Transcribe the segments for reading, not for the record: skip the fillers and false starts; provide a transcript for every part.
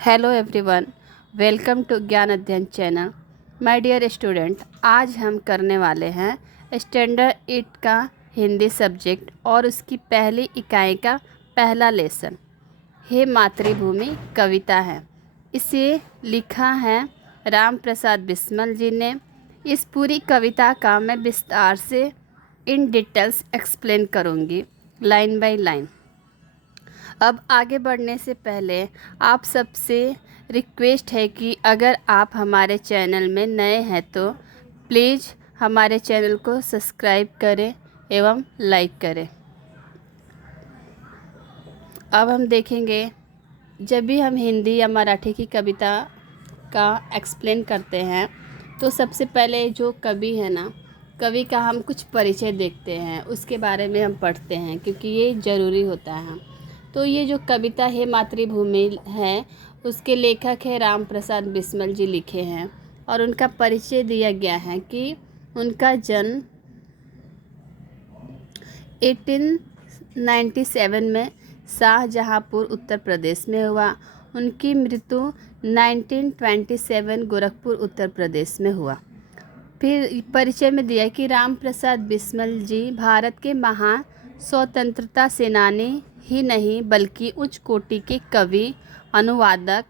Hello everyone, welcome to ज्ञान अध्ययन channel. My dear student, आज हम करने वाले हैं स्टैंडर्ड 8 का हिंदी सब्जेक्ट और उसकी पहली इकाई का पहला लेसन। हे मातृभूमि कविता है। इसे लिखा है राम प्रसाद बिस्मल जी ने। इस पूरी कविता का मैं विस्तार से इन डिटेल्स एक्सप्लेन करूँगी लाइन बाय लाइन। अब आगे बढ़ने से पहले आप सबसे रिक्वेस्ट है कि अगर आप हमारे चैनल में नए हैं तो प्लीज़ हमारे चैनल को सब्सक्राइब करें एवं लाइक करें। अब हम देखेंगे, जब भी हम हिंदी या मराठी की कविता का एक्सप्लेन करते हैं तो सबसे पहले जो कवि है ना, कवि का हम कुछ परिचय देखते हैं, उसके बारे में हम पढ़ते हैं क्योंकि ये ज़रूरी होता है। तो ये जो कविता है मातृभूमि है, उसके लेखक है राम प्रसाद बिस्मल जी लिखे हैं और उनका परिचय दिया गया है कि उनका जन्म 1897 में शाहजहाँपुर उत्तर प्रदेश में हुआ। उनकी मृत्यु 1927 गोरखपुर उत्तर प्रदेश में हुआ। फिर परिचय में दिया कि राम प्रसाद बिस्मल जी भारत के महान स्वतंत्रता सेनानी ही नहीं बल्कि उच्च कोटि के कवि, अनुवादक,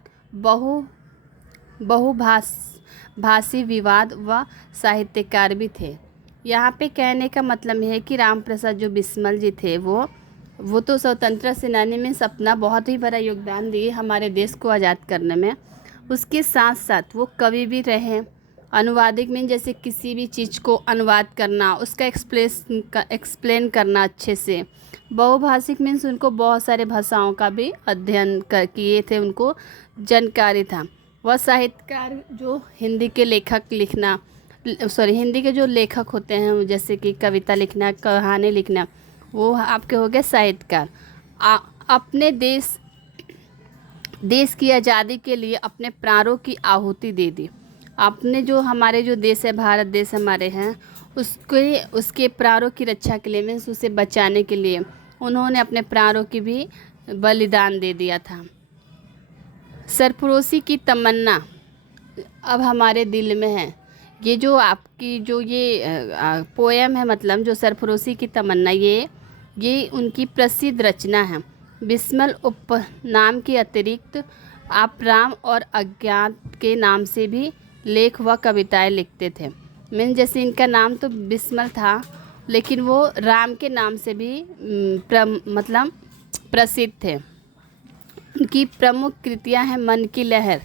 बहुभाषी विवाद व साहित्यकार भी थे। यहाँ पे कहने का मतलब है कि राम प्रसाद जो बिस्मल जी थे वो तो स्वतंत्रता सेनानी में अपना बहुत ही बड़ा योगदान दिए हमारे देश को आज़ाद करने में। उसके साथ साथ वो कवि भी रहे। अनुवादिक में जैसे किसी भी चीज़ को अनुवाद करना, उसका एक्सप्लेन करना अच्छे से। बहुभाषिक मीन्स उनको बहुत सारे भाषाओं का भी अध्ययन किए थे, उनको जानकारी था। वह साहित्यकार जो हिंदी के हिंदी के जो लेखक होते हैं, जैसे कि कविता लिखना, कहानी लिखना, वो आपके हो गए साहित्यकार। अपने देश की आज़ादी के लिए अपने प्राणों की आहुति दे दी। आपने जो हमारे जो देश है, भारत देश हमारे हैं, उसके प्राणों की रक्षा के लिए, मीन्स उसे बचाने के लिए उन्होंने अपने प्राणों की भी बलिदान दे दिया था। सरफरोशी की तमन्ना अब हमारे दिल में है। ये जो आपकी जो ये पोएम है, मतलब जो सरफरोशी की तमन्ना, ये उनकी प्रसिद्ध रचना है। बिस्मल उपनाम के अतिरिक्त आप राम और अज्ञात के नाम से भी लेख व कविताएं लिखते थे। मीन जैसे इनका नाम तो बिस्मल था, लेकिन वो राम के नाम से भी मतलब प्रसिद्ध थे। उनकी प्रमुख कृतियां हैं मन की लहर,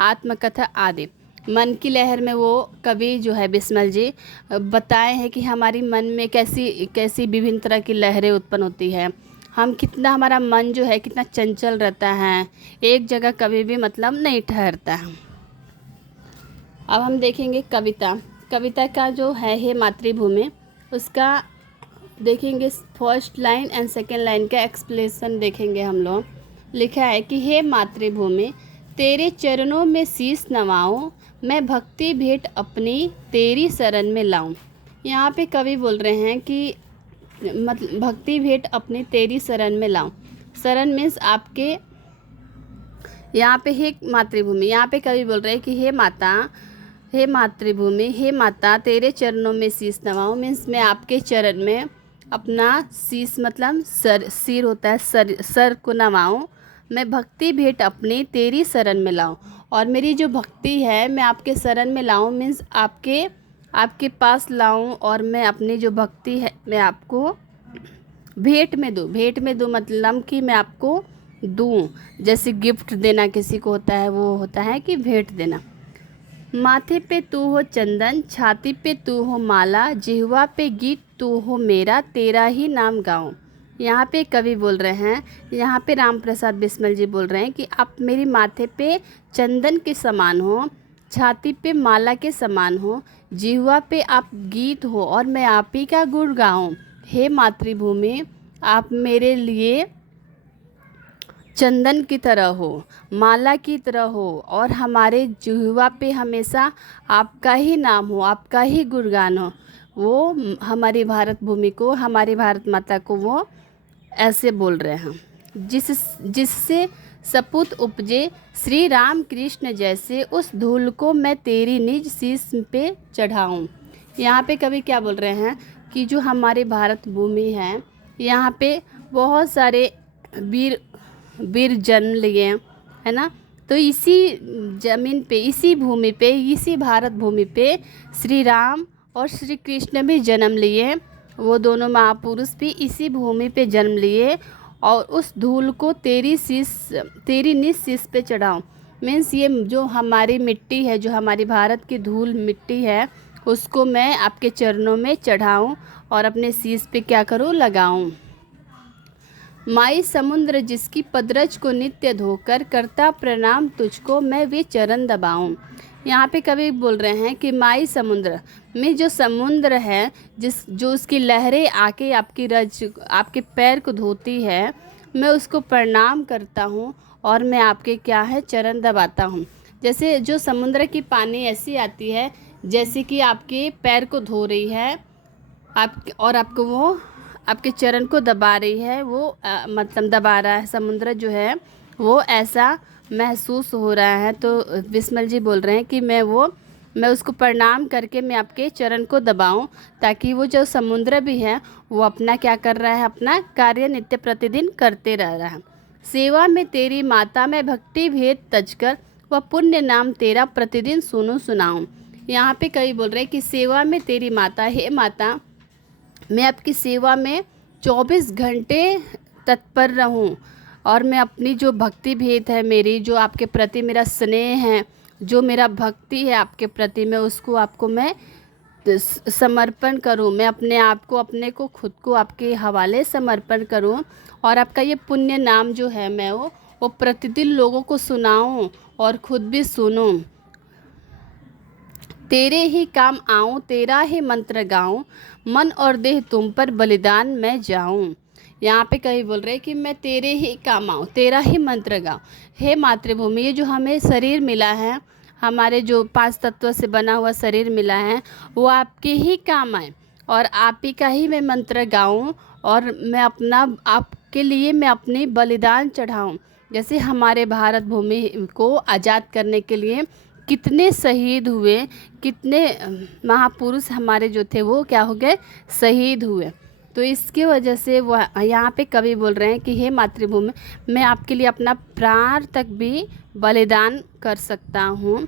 आत्मकथा आदि। मन की लहर में वो कवि जो है बिस्मल जी बताए हैं कि हमारी मन में कैसी विभिन्न तरह की लहरें उत्पन्न होती है, हमारा मन जो है कितना चंचल रहता है, एक जगह कभी भी मतलब नहीं ठहरता है। अब हम देखेंगे कविता का जो है हे मातृभूमि, उसका देखेंगे first line and second line का एक्सप्लेनेशन देखेंगे हम लोग। लिखा है कि हे मातृभूमि तेरे चरणों में शीश नवाऊं, मैं भक्ति भेंट अपनी तेरी शरण में लाऊं। यहाँ पे कवि बोल रहे हैं कि मतलब भक्ति भेंट अपनी तेरी शरण में लाऊं। शरण मीन्स आपके, यहाँ पे हे मातृभूमि, यहाँ पे कवि बोल रहे हैं कि हे मातृभूमि, हे माता तेरे चरणों में शीश नवाऊं। मीन्स मैं आपके चरण में अपना शीश मतलब सिर होता है, सर को नवाऊं। मैं भक्ति भेंट अपनी तेरी शरण में लाऊं, और मेरी जो भक्ति है मैं आपके शरण में लाऊं। मीन्स आपके पास लाऊं, और मैं अपनी जो भक्ति है मैं आपको भेंट में दूं मतलब कि मैं आपको दूं। जैसे गिफ्ट देना किसी को होता है, वो होता है कि भेंट देना। माथे पे तू हो चंदन, छाती पे तू हो माला, जिह्वा पे गीत तू हो मेरा, तेरा ही नाम गाऊं। यहाँ पे कवि बोल रहे हैं, यहाँ पे राम प्रसाद बिस्मल जी बोल रहे हैं कि आप मेरी माथे पे चंदन के समान हो, छाती पे माला के समान हो, जिह्वा पे आप गीत हो, और मैं आप ही का गुण गाऊं। हे मातृभूमि आप मेरे लिए चंदन की तरह हो, माला की तरह हो, और हमारे जिह्वा पे हमेशा आपका ही नाम हो, आपका ही गुणगान हो। वो हमारी भारत भूमि को, हमारी भारत माता को वो ऐसे बोल रहे हैं, जिससे सपूत उपजे श्री राम कृष्ण जैसे, उस धूल को मैं तेरी निज शीश पे चढ़ाऊँ। यहाँ पे कवि क्या बोल रहे हैं कि जो हमारे भारत भूमि है, यहाँ पे बहुत सारे वीर वीर जन्म लिए, है ना। तो इसी ज़मीन पे, इसी भूमि पे, इसी भारत भूमि पे श्री राम और श्री कृष्ण भी जन्म लिए। वो दोनों महापुरुष भी इसी भूमि पे जन्म लिए, और उस धूल को तेरी निज शीश पे चढ़ाऊँ। मीन्स ये जो हमारी मिट्टी है, जो हमारी भारत की धूल मिट्टी है, उसको मैं आपके चरणों में चढ़ाऊँ और अपने शीश पे क्या करूँ, लगाऊँ। माई समुद्र जिसकी पदरज को नित्य धोकर, करता प्रणाम तुझको मैं वे चरण दबाऊं। यहाँ पे कवि बोल रहे हैं कि माई समुद्र में जो समुद्र है, जो उसकी लहरें आके आपके पैर को धोती है, मैं उसको प्रणाम करता हूँ और मैं आपके क्या है, चरण दबाता हूँ। जैसे जो समुद्र की पानी ऐसी आती है जैसे कि आपके पैर को धो रही है और आपको वो आपके चरण को दबा रही है, वो मतलब दबा रहा है समुद्र जो है, वो ऐसा महसूस हो रहा है। तो बिस्मल जी बोल रहे हैं कि मैं उसको प्रणाम करके मैं आपके चरण को दबाऊं, ताकि वो जो समुद्र भी है वो अपना क्या कर रहा है, अपना कार्य नित्य प्रतिदिन करते रह रहा है। सेवा में तेरी माता मैं भक्ति भेद तजकर, वह पुण्य नाम तेरा प्रतिदिन सुनूं सुनाऊं। यहाँ पे कई बोल रहे हैं कि सेवा में तेरी माता, हे माता मैं आपकी सेवा में 24 घंटे तत्पर रहूं, और मैं अपनी जो भक्ति भेद है मेरी, जो आपके प्रति मेरा स्नेह है, जो मेरा भक्ति है आपके प्रति, मैं उसको आपको मैं समर्पण करूं। मैं अपने आप को, अपने को, खुद को आपके हवाले समर्पण करूं, और आपका ये पुण्य नाम जो है मैं वो प्रतिदिन लोगों को सुनाऊं और खुद भी सुनूं। तेरे ही काम आऊँ, तेरा ही मंत्र गाऊँ, मन और देह तुम पर बलिदान मैं जाऊँ। यहाँ पे कहीं बोल रहे कि मैं तेरे ही काम आऊँ, तेरा ही मंत्र गाऊँ। हे मातृभूमि, ये जो हमें शरीर मिला है, हमारे जो 5 तत्वों से बना हुआ शरीर मिला है, वो आपके ही काम आए, और आप ही का ही मैं मंत्र गाऊँ, और मैं आपके लिए मैं अपनी बलिदान चढ़ाऊँ। जैसे हमारे भारत भूमि को आज़ाद करने के लिए कितने शहीद हुए, कितने महापुरुष हमारे जो थे वो क्या हो गए, शहीद हुए। तो इसकी वजह से वो यहाँ पे कवि बोल रहे हैं कि हे मातृभूमि, मैं आपके लिए अपना प्राण तक भी बलिदान कर सकता हूँ।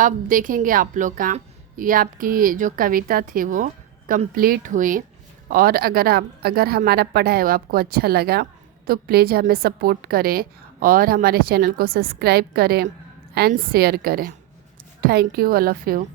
अब देखेंगे आप लोग का ये आपकी जो कविता थी वो कंप्लीट हुई। और अगर हमारा पढ़ाई आपको अच्छा लगा तो प्लीज़ हमें सपोर्ट करें और हमारे चैनल को सब्सक्राइब करें एंड शेयर करें। Thank you all of you.